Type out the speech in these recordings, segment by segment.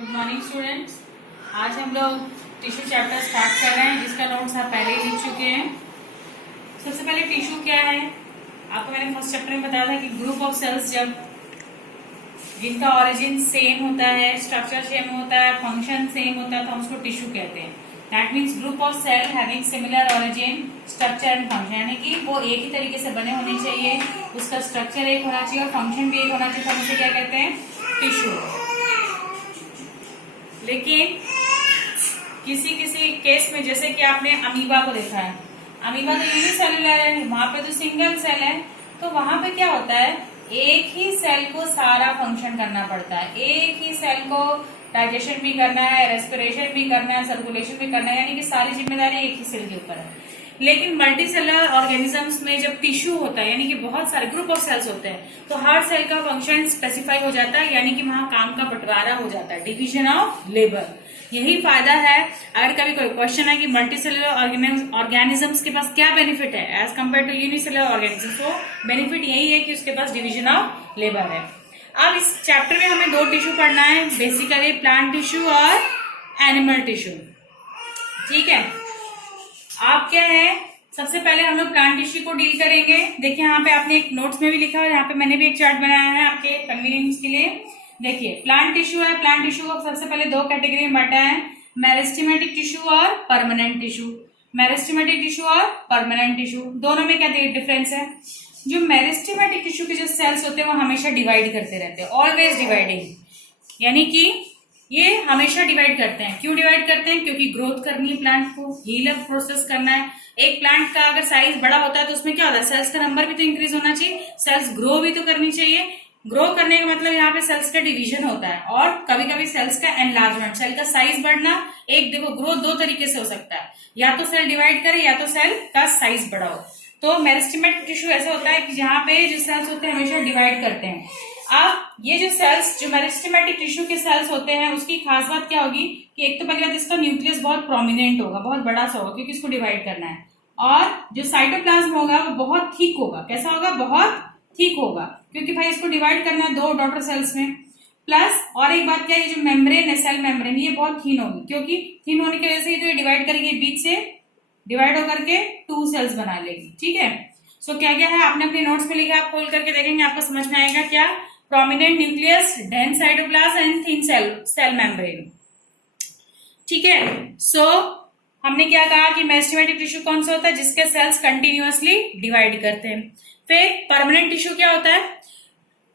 Good morning students. आज हम लोग टिश्यू चैप्टर स्टार्ट कर रहे हैं, जिसका नोट्स आप पहले ही लिख चुके हैं। सबसे पहले टिश्यू क्या है, आपको मैंने फर्स्ट चैप्टर में बताया था कि ग्रुप ऑफ सेल्स जब जिनका ओरिजिन सेम होता है, स्ट्रक्चर सेम होता है, फंक्शन सेम होता है, तो हम उसको टिश्यू कहते हैं। That means group of cell having similar origin, structure and function, यानी कि वो एक ही तरीके से बने होने चाहिए, उसका स्ट्रक्चर एक होना चाहिए और फंक्शन भी एक होना चाहिए, तो हम उसे क्या कहते हैं, टिश्यू। लेकिन किसी किसी केस में, जैसे कि आपने अमीबा को देखा है, अमीबा तो यूनिसेलुलर है, वहां पे तो सिंगल सेल है, तो वहां पे क्या होता है, एक ही सेल को सारा फंक्शन करना पड़ता है, एक ही सेल को डाइजेशन भी करना है, रेस्पिरेशन भी करना है, सर्कुलेशन भी करना है, यानी कि सारी जिम्मेदारी एक ही सेल के ऊपर है। लेकिन मल्टीसेलुलर ऑर्गेनिजम्स में जब टिश्यू होता है, यानी कि बहुत सारे ग्रुप ऑफ सेल्स होते हैं, तो हर सेल का फंक्शन स्पेसिफाई हो जाता है, यानी कि वहां काम का बंटवारा हो जाता है, डिवीजन ऑफ लेबर। यही फायदा है। अगर कभी कोई क्वेश्चन है कि मल्टीसेलुलर ऑर्गेनिजम्स के पास क्या बेनिफिट है as compare to unicellular organisms, तो बेनिफिट यही है कि उसके पास डिवीजन ऑफ लेबर है। अब इस चैप्टर में हमें दो टिश्यू पढ़ना है, बेसिकली प्लांट टिश्यू और एनिमल टिश्यू। ठीक है, आप क्या है, सबसे पहले हम लोग प्लांट टिश्यू को डील करेंगे। देखिए यहाँ पे आपने एक नोट्स में भी लिखा है, यहाँ पे मैंने भी एक चार्ट बनाया है आपके कन्वीनियंस के लिए। देखिए प्लांट टिश्यू है, प्लांट टिश्यू को सबसे पहले दो कैटेगरी में बांटा है, मेरिस्टेमेटिक टिश्यू और परमानेंट टिश्यू। मेरिस्टेमेटिक टिश्यू और परमानेंट टिश्यू दोनों में क्या डिफरेंस है, जो मेरिस्टेमेटिक टिश्यू के जो सेल्स होते हैं वो हमेशा डिवाइड करते रहते हैं, ऑलवेज डिवाइडिंग, यानी कि ये हमेशा डिवाइड करते हैं। क्यों डिवाइड करते हैं, क्योंकि ग्रोथ करनी है, प्लांट को हील अप प्रोसेस करना है। एक प्लांट का अगर साइज बड़ा होता है तो उसमें क्या होता है, सेल्स का नंबर भी तो इंक्रीज होना चाहिए, सेल्स ग्रो भी तो करनी चाहिए। ग्रो करने का मतलब यहाँ पे सेल्स का डिवीजन होता है, और कभी कभी सेल्स का एनलार्जमेंट, सेल का साइज बढ़ना। एक देखो ग्रोथ दो तरीके से हो सकता है, या तो सेल डिवाइड करे या तो सेल का साइज बड़ा हो। तो मेरिस्टेमेटिक टिश्यू ऐसा होता है कि जहाँ पे जो सेल्स होते हैं हमेशा डिवाइड करते हैं। अब ये जो सेल्स, जो मेरिस्टेमेटिक टिश्यू के सेल्स होते हैं, उसकी खास बात क्या होगी कि एक तो पहले बात इसका न्यूक्लियस बहुत प्रोमिनेंट होगा, बहुत बड़ा सा होगा, क्योंकि इसको डिवाइड करना है। और जो साइटोप्लाज्म होगा वो बहुत थिक होगा। कैसा होगा, बहुत थिक होगा, क्योंकि भाई इसको डिवाइड करना है दो डॉटर सेल्स में। प्लस और एक बात क्या है, ये जो मेम्ब्रेन है, सेल मेम्ब्रेन, ये बहुत थीन होगी, क्योंकि थीन होने की वजह से ये डिवाइड करेगी, बीच से डिवाइड होकर के टू सेल्स बना लेगी। ठीक है, सो क्या क्या है आपने अपने नोट्स में लिखा, आप खोल करके देखेंगे आपको समझ में आएगा। क्या, prominent nucleus, dense cytoplasm and thin cell membrane. ठीक है, सो हमने क्या कहा कि मेरिस्टेमेटिक टिश्यू कौन सा होता है, जिसके सेल्स कंटिन्यूअसली डिवाइड करते हैं। फिर परमानेंट टिश्यू क्या होता है,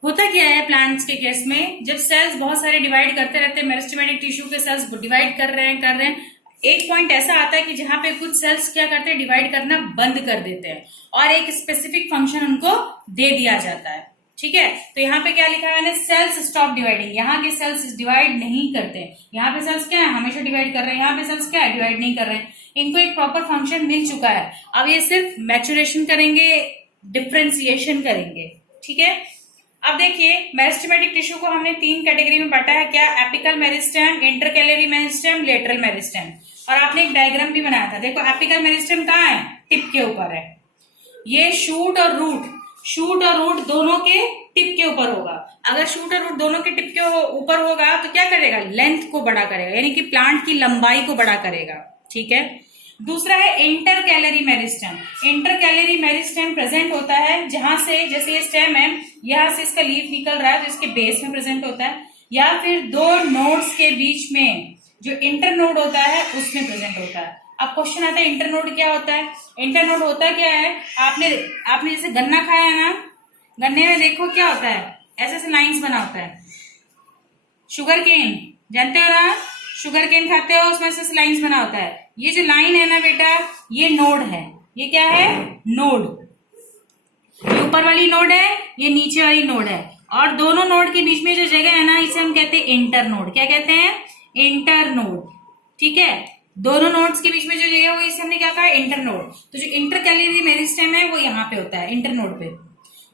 होता क्या है प्लांट्स के केस में, जब सेल्स बहुत सारे डिवाइड करते रहते हैं, मेरिस्टेमेटिक टिश्यू के सेल्स डिवाइड कर रहे हैं, एक पॉइंट ऐसा आता है कि जहां पे कुछ सेल्स क्या करते हैं, डिवाइड करना बंद कर देते हैं और एक स्पेसिफिक फंक्शन उनको दे दिया जाता है। ठीक है, तो यहाँ पे क्या लिखा है मैंने, सेल्स स्टॉप डिवाइडिंग। यहाँ के सेल्स डिवाइड नहीं करते, यहाँ पे सेल्स क्या है, हमेशा डिवाइड कर रहे हैं, यहाँ पे सेल्स क्या है, डिवाइड नहीं कर रहे हैं। इनको एक प्रॉपर फंक्शन मिल चुका है, अब ये सिर्फ मैचुरेशन करेंगे, डिफ्रेंसिएशन करेंगे। ठीक है, अब देखिए मेरिस्टेमेटिक टिश्यू को हमने तीन कैटेगरी में बांटा है। क्या, apical meristem, intercalary meristem, lateral meristem. और आपने एक डायग्राम भी बनाया था। देखो एपिकल मेरिस्टेम कहाँ है, टिप के ऊपर है। ये शूट और रूट दोनों के टिप के ऊपर होगा। अगर शूट और रूट दोनों के टिप के ऊपर होगा तो क्या करेगा, लेंथ को बड़ा करेगा, यानी कि प्लांट की लंबाई को बड़ा करेगा। ठीक है, दूसरा है intercalary meristem. Intercalary meristem present होता है जहां से, जैसे ये स्टेम है, यहां से इसका लीफ निकल रहा है तो इसके बेस में प्रेजेंट होता है, या फिर दो नोड्स के बीच में जो इंटरनोड होता है उसमें प्रेजेंट होता है। अब क्वेश्चन आता है इंटरनोड क्या होता है। इंटरनोड होता क्या है, आपने जैसे गन्ना खाया है ना, गन्ने में देखो क्या होता है, ऐसे ऐसे लाइंस बना होता है। शुगर केन जानते हो ना, शुगर केन खाते हो, उसमें से लाइंस बना होता है। ये जो लाइन है ना बेटा, ये नोड है। ये क्या है, नोड। ये ऊपर वाली नोड है, ये नीचे वाली नोड है, और दोनों नोड के बीच में जो जगह है ना, इसे हम कहते हैं इंटरनोड। क्या कहते हैं, इंटरनोड। ठीक है, दोनों नोड्स के बीच में जो जगह हुई इसे हमने क्या कहा, इंटरनोड। तो जो इंटरकैलरी मेरिस्टेम है वो यहाँ पे होता है, इंटरनोड पे।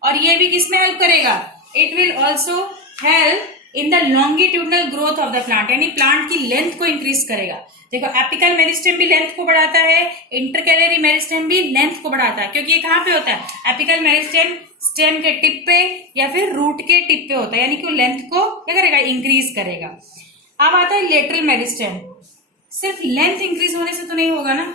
और ये भी किसमें हेल्प करेगा, it will also help in the longitudinal growth of the plant, यानी प्लांट की लेंथ को इंक्रीज करेगा। देखो एपिकल मेरिस्टेम भी लेंथ को बढ़ाता है, इंटरकैलरी मेरिस्टेम भी लेंथ को बढ़ाता है, क्योंकि ये कहाँ पे होता है, एपिकल मेरिस्टेम स्टेम के टिप पे या फिर रूट के टिप पे होता है, यानी कि वो लेंथ को क्या करेगा, इंक्रीज करेगा। अब आता है लेटरल मेरिस्टेम। सिर्फ लेंथ इंक्रीज होने से तो नहीं होगा ना,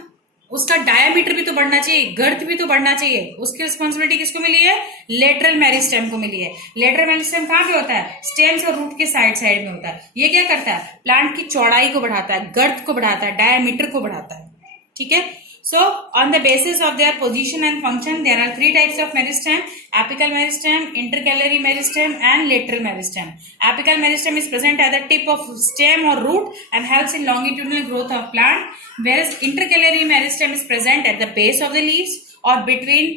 उसका डायामीटर भी तो बढ़ना चाहिए, गर्थ भी तो बढ़ना चाहिए। उसकी रिस्पॉन्सिबिलिटी किसको मिली है? लेटरल मेरिस्टेम को मिली है। लेटरल मेरिस्टेम कहाँ पे होता है? स्टेम्स और रूट के साइड साइड में होता है। ये क्या करता है? प्लांट की चौड़ाई को बढ़ाता है, गर्थ को बढ़ाता है, डायामीटर को बढ़ाता है। ठीक है। So, on the basis of their position and function, there are three types of meristem: apical meristem, intercalary meristem, and lateral meristem. Apical meristem is present at the tip of stem or root and helps in longitudinal growth of plant, whereas intercalary meristem is present at the base of the leaves or between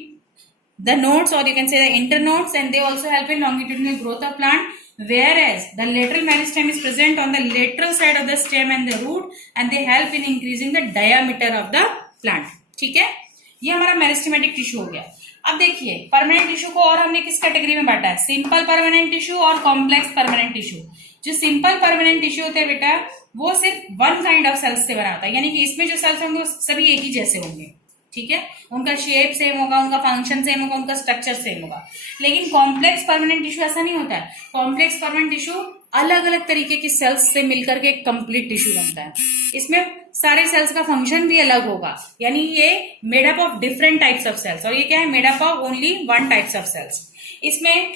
the nodes, or you can say the internodes, and they also help in longitudinal growth of plant. Whereas the lateral meristem is present on the lateral side of the stem and the root, and they help in increasing the diameter of the plant. ठीक है, ये हमारा meristematic tissue हो गया। अब देखिए permanent tissue को और हमने किस कैटेगरी में बांटा है? सिंपल परमानेंट टिश्यू और कॉम्प्लेक्स परमानेंट टिश्यू। जो सिंपल परमानेंट टिश्यू होते हैं बेटा, वो सिर्फ वन काइंड ऑफ सेल्स से बना होता है, यानी कि इसमें जो सेल्स होंगे वो सभी एक ही जैसे होंगे। ठीक है, उनका शेप सेम होगा, उनका फंक्शन सेम होगा, उनका स्ट्रक्चर सेम होगा। लेकिन कॉम्प्लेक्स परमानेंट टिश्यू ऐसा नहीं होता है। कॉम्प्लेक्स परमानेंट टिश्यू अलग अलग तरीके की सेल्स से मिलकर के एक कंप्लीट टिश्यू बनता है। इसमें सारे सेल्स का फंक्शन भी अलग होगा, यानी ये made up of different types of cells. और ये क्या है? Made up of only one types of cells. इसमें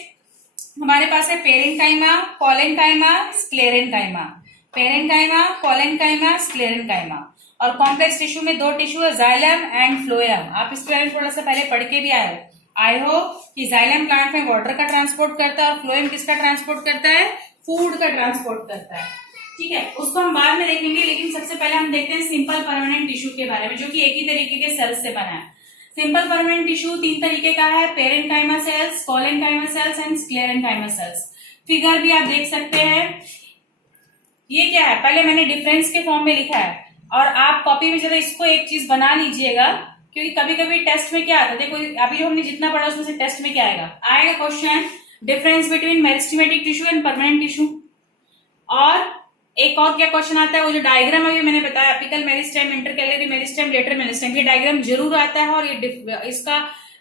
हमारे पास है parenchyma, collenchyma, sclerenchyma. Parenchyma, collenchyma, sclerenchyma. और कॉम्प्लेक्स टिश्यू में दो टिश्यू है, जाइलम एंड फ्लोएम। आप इसके बारे में थोड़ा सा पहले पढ़ के भी आए हो, आई होप कि जाइलम प्लांट में वाटर का ट्रांसपोर्ट करता है और फ्लोएम किसका ट्रांसपोर्ट करता है? फूड का ट्रांसपोर्ट करता है। ठीक है, उसको हम बाद में देखेंगे, लेकिन सबसे पहले हम देखते हैं सिंपल परमानेंट टिश्यू के बारे में, जो कि एक ही तरीके के सेल्स से बना है। सिंपल परमानेंट टिश्यू तीन तरीके का है: parenchyma cells, collenchyma cells and sclerenchyma cells. Figure भी आप देख सकते हैं। ये क्या है? पहले मैंने डिफरेंस के फॉर्म में लिखा है, और आप कॉपी में जरा इसको एक चीज बना लीजिएगा, क्योंकि कभी कभी टेस्ट में क्या आता है, देखो अभी जो हमने जितना पढ़ा उसमें से टेस्ट में क्या आएगा question, difference between meristematic tissue and permanent tissue. और एक और क्या क्वेश्चन आता है, वो जो डायग्राम अभी मैंने बताया, apical meristem, intercalary meristem, lateral meristem, ये डायग्राम जरूर आता है और ये इसका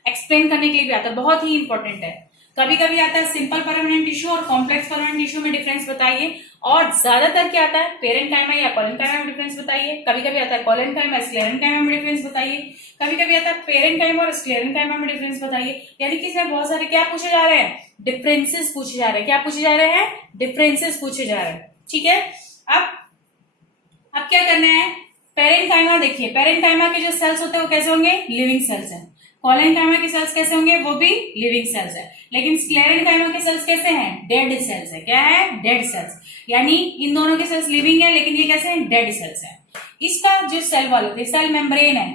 एक्सप्लेन करने के लिए भी आता है, बहुत ही इंपॉर्टेंट है। कभी कभी आता है सिंपल परमानेंट टिश्यू और कॉम्प्लेक्स परमानेंट टिश्यू में डिफरेंस बताइए, और ज्यादातर क्या आता है? पेरेन्काइमा या कोलेन्काइमा में डिफरेंस बताइए। कभी कभी आता है कोलेन्काइमा, स्क्लेरेन्काइमा में डिफरेंस बताइए। कभी कभी आता है पेरेन्काइमा और स्क्लेरेन्काइमा में डिफरेंस बताइए। यानी कि इसमें बहुत सारे क्या पूछे जा रहे हैं? डिफरेंसेस पूछे जा रहे हैं। क्या पूछे जा रहे हैं? डिफरेंसेस पूछे जा रहे हैं। ठीक है, अब क्या करना है? पेरेन्काइमा देखिए, पेरेन्काइमा के जो सेल्स होते हैं वो कैसे होंगे? लिविंग सेल्स हैं। कोलेन्काइमा के सेल्स कैसे होंगे? वो भी लिविंग सेल्स है। लेकिन स्क्लेरेन्काइमा के सेल्स कैसे हैं? डेड सेल्स है। क्या है? Dead cells. यानी इन दोनों के सेल्स लिविंग है, लेकिन ये कैसे हैं? डेड सेल्स है। इसका जो सेल वॉल होती है, सेल मेम्ब्रेन है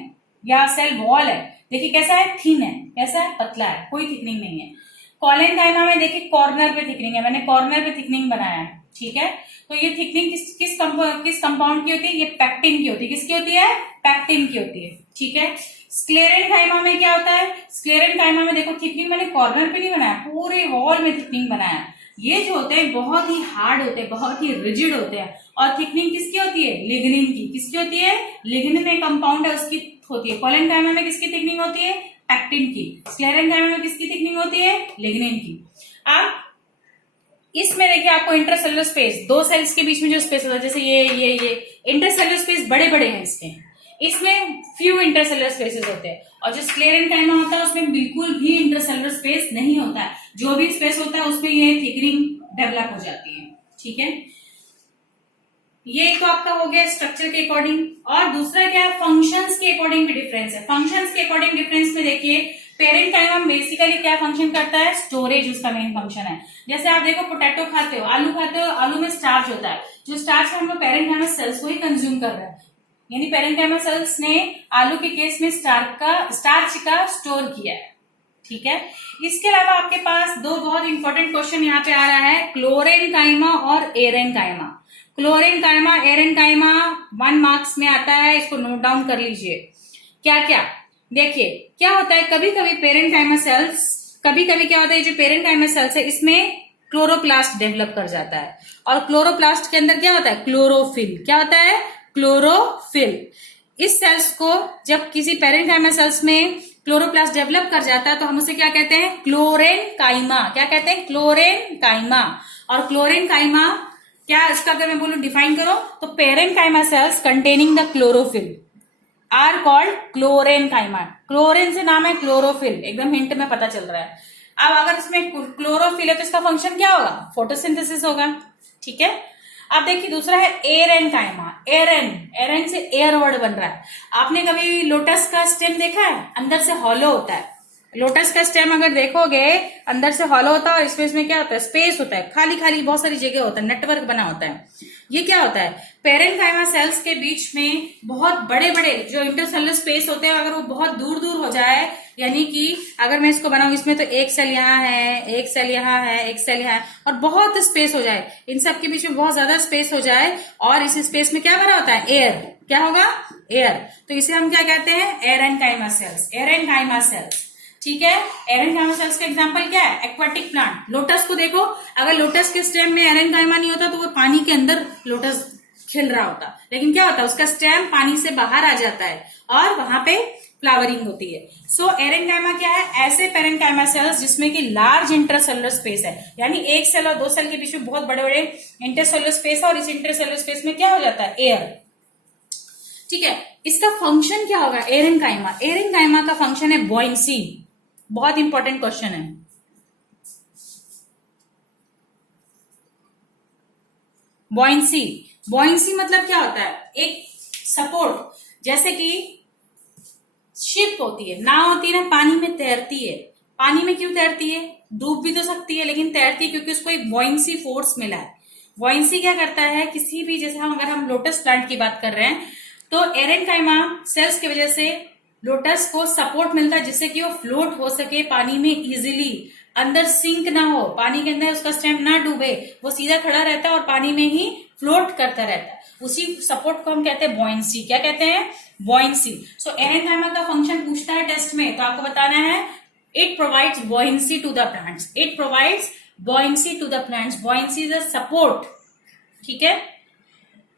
या सेल वॉल है, देखिए कैसा है? थिन है। कैसा है? पतला है, कोई थिकनिंग नहीं है। कोलेन्काइमा में देखिए कॉर्नर पे थिकनिंग है, मैंने कॉर्नर पे थिकनिंग बनाया है। ठीक है, तो ये थिकनिंग किस कंपाउंड की होती है? ये पैक्टिन की होती है। किसकी होती है? पैक्टिन की होती है। ठीक है, स्क्लेरेन्काइमा में क्या होता है? स्क्लेरेन्काइमा में देखो थिकनिंग मैंने कॉर्नर पे नहीं बनाया, पूरे वॉल में थिकनिंग बनाया। ये जो होते हैं बहुत ही हार्ड होते हैं, बहुत ही रिजिड होते हैं। और थिकनिंग किसकी होती है? लिग्निन की। किसकी होती है? लिग्निन में कंपाउंड है उसकी होती है। कोलेन्काइमा में किसकी थिकनिंग होती है? पैक्टिन की। स्क्लेरेन्काइमा में किसकी थिकनिंग होती है? लिग्निन की। अब इसमें देखिए आपको इंटरसेलुलर स्पेस, दो सेल्स के बीच में जो स्पेस होता है, जैसे ये इंटरसेलुलर स्पेस बड़े बड़े हैं इसमें फ्यू इंटरसेलुलर स्पेसेस होते हैं। और जो स्क्लेरेन्काइमा होता है उसमें बिल्कुल भी इंटरसेलुलर स्पेस नहीं होता है। जो भी स्पेस होता है उसमें ये थिकनिंग डेवलप हो जाती है। ठीक है, ये तो आपका हो गया स्ट्रक्चर के अकॉर्डिंग। और दूसरा क्या है? फंक्शंस के अकॉर्डिंग भी डिफरेंस है। फंक्शंस के अकॉर्डिंग डिफरेंस में देखिए, पेरेन्काइमा बेसिकली क्या फंक्शन करता है? स्टोरेज उसका मेन फंक्शन है। जैसे आप देखो पोटैटो खाते हो, आलू खाते हो, आलू में स्टार्च होता है। जो स्टार्च है हम लोग पेरेन्काइमा सेल्स को ही कंज्यूम कर रहे हैं, यानी पेरेन्काइमा सेल्स ने आलू के केस में स्टार्च का स्टोर किया है। ठीक है, इसके अलावा आपके पास दो बहुत इंपॉर्टेंट क्वेश्चन यहाँ पे आ रहा है, क्लोरेन्काइमा और एरेन्काइमा। क्लोरेन्काइमा, एरेन्काइमा 1 मार्क्स में आता है, इसको नोट डाउन कर लीजिए। क्या क्या देखिए, क्या होता है? कभी कभी पेरेन्काइमा सेल्स, कभी कभी क्या होता है, जो पेरेन्काइमा सेल्स है इसमें क्लोरोप्लास्ट डेवलप कर जाता है। और क्लोरोप्लास्ट के अंदर क्या होता है? क्लोरोफिल। क्या होता है? क्लोरोफिल। इस सेल्स को जब किसी पेरेन्काइमा सेल्स में क्लोरोप्लास्ट डेवलप कर जाता है तो हम उसे क्या कहते हैं? क्लोरेन्काइमा। क्या कहते हैं? क्लोरेन्काइमा। और क्लोरेन्काइमा क्या इसका अगर मैं बोलूं डिफाइन करो तो parenchyma cells containing the chlorophyll are called chlorenchyma. क्लोरेन से नाम है, क्लोरोफिल एकदम हिंट में पता चल रहा है। अब अगर इसमें क्लोरोफिल है तो इसका फंक्शन क्या होगा, फोटोसिंथेसिस होगा, ठीक है। अब देखिए दूसरा है एरेनकाइमा। एरन से एयर वर्ड बन रहा है। आपने कभी लोटस का स्टेम देखा है, अंदर से हॉलो होता है। लोटस का स्टेम अगर देखोगे अंदर से हॉलो होता है और इसमें क्या होता है, स्पेस होता है, खाली खाली बहुत सारी जगह होता है, नेटवर्क बना होता है। ये क्या होता है, पेरेन्काइमा सेल्स के बीच में बहुत बड़े बड़े जो इंटरसेलुलर स्पेस होते हैं अगर वो बहुत दूर दूर हो जाए, यानी कि अगर मैं इसको बनाऊं इसमें तो एक सेल यहाँ है, एक सेल यहाँ है, एक सेल यहाँ है और बहुत स्पेस हो जाए, इन सब के बीच में बहुत ज्यादा स्पेस हो जाए और इस स्पेस में क्या भरा होता है, एयर। क्या होगा, एयर। तो इसे हम क्या कहते हैं, एरेनकाइमा सेल्स। एरेनकाइमा सेल्स, ठीक है। एरेनकाइमा सेल्स का एग्जांपल क्या है, एक्वाटिक प्लांट। लोटस को देखो, अगर लोटस के स्टेम में एरेनकाइमा नहीं होता तो वो पानी के अंदर लोटस खिल रहा होता, लेकिन क्या होता है उसका स्टेम पानी से बाहर आ जाता है और वहां पे फ्लावरिंग होती है। सो एरेनकाइमा क्या है, ऐसे पेरेन्काइमा सेल्स जिसमें कि लार्ज इंटरसेलुलर स्पेस है, यानी एक सेल और दो सेल के बीच में बहुत बड़े बड़े इंटरसेलुलर स्पेस है और इस इंटरसेलुलर स्पेस में क्या हो जाता है, एयर, ठीक है। इसका फंक्शन क्या होगा एरेनकाइमा, एरेनकाइमा का फंक्शन है बॉयंसी। बहुत इंपॉर्टेंट क्वेश्चन है। बॉयंसी, बॉयंसी मतलब क्या होता है, एक सपोर्ट, जैसे कि शिप होती है, नाव होती है ना, पानी में तैरती है। पानी में क्यों तैरती है, डूब भी तो सकती है लेकिन तैरती है क्योंकि उसको एक बॉयंसी फोर्स मिला है। बॉयंसी क्या करता है, किसी भी, जैसे हम अगर हम लोटस प्लांट की बात कर रहे हैं तो एरेनकाइमा सेल्स की वजह से लोटस को सपोर्ट मिलता है जिससे कि वो फ्लोट हो सके पानी में इजीली, अंदर सिंक ना हो, पानी के अंदर उसका स्टेम ना डूबे, वो सीधा खड़ा रहता है और पानी में ही फ्लोट करता रहता है। उसी सपोर्ट को हम कहते हैं बॉयंसी। क्या कहते हैं, बॉयंसी। सो एरेनकाइमा का फंक्शन पूछता है टेस्ट में तो आपको बताना है, it provides buoyancy to the plants. It provides buoyancy to the plants. Buoyancy is a support, ठीक है।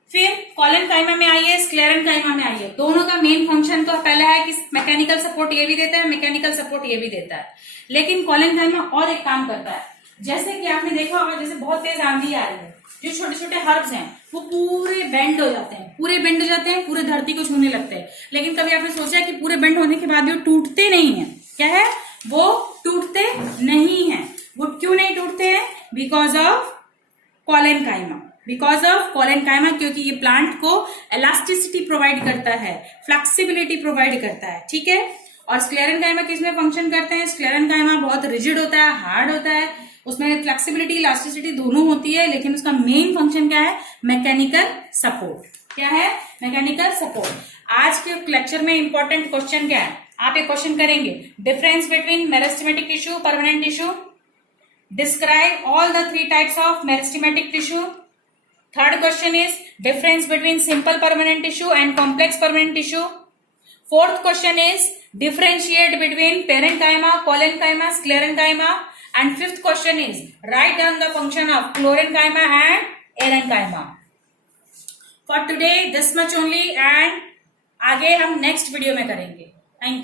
फिर कॉलेनकाइमा में आइए, स्क्लेरेनकाइमा में आइए। दोनों का मेन फंक्शन तो पहला है कि मैकेनिकल सपोर्ट ये भी देता है, मैकेनिकल सपोर्ट ये भी देता है, लेकिन कॉलेनकाइमा और एक काम करता है। जैसे कि आपने देखा होगा, जैसे बहुत तेज आंधी आ रही है, जो छोटे छोटे हर्ब्स हैं वो पूरे बेंड हो जाते हैं, पूरे बेंड हो जाते हैं, पूरे धरती को छूने लगते हैं। लेकिन कभी आपने सोचा कि पूरे बेंड होने के बाद भी वो टूटते नहीं है, क्या है, वो टूटते नहीं है। वो क्यों नहीं टूटते हैं, because of collenchyma. Because of collenchyma, क्योंकि ये प्लांट को इलास्टिसिटी प्रोवाइड करता है, फ्लेक्सिबिलिटी प्रोवाइड करता है, ठीक है। और स्क्लेरेनकाइमा किसमें फंक्शन करते हैं, स्क्लेरेनकाइमा बहुत रिजिड होता है, हार्ड होता है, उसमें फ्लेक्सिबिलिटी इलास्टिसिटी दोनों होती है, लेकिन उसका मेन फंक्शन क्या है, मैकेनिकल सपोर्ट। क्या है, मैकेनिकल सपोर्ट। आज के लेक्चर में इंपॉर्टेंट क्वेश्चन क्या है, आप एक क्वेश्चन करेंगे, difference between meristematic tissue, permanent tissue, describe all the 3 types of meristematic tissue. Third question is difference between simple permanent tissue and complex permanent tissue. Fourth question is differentiate between parenchyma, collenchyma, sclerenchyma. And fifth question is write down the function of chlorenchyma and erenchyma. For today this much only and आगे हम next video में करेंगे. Thank you.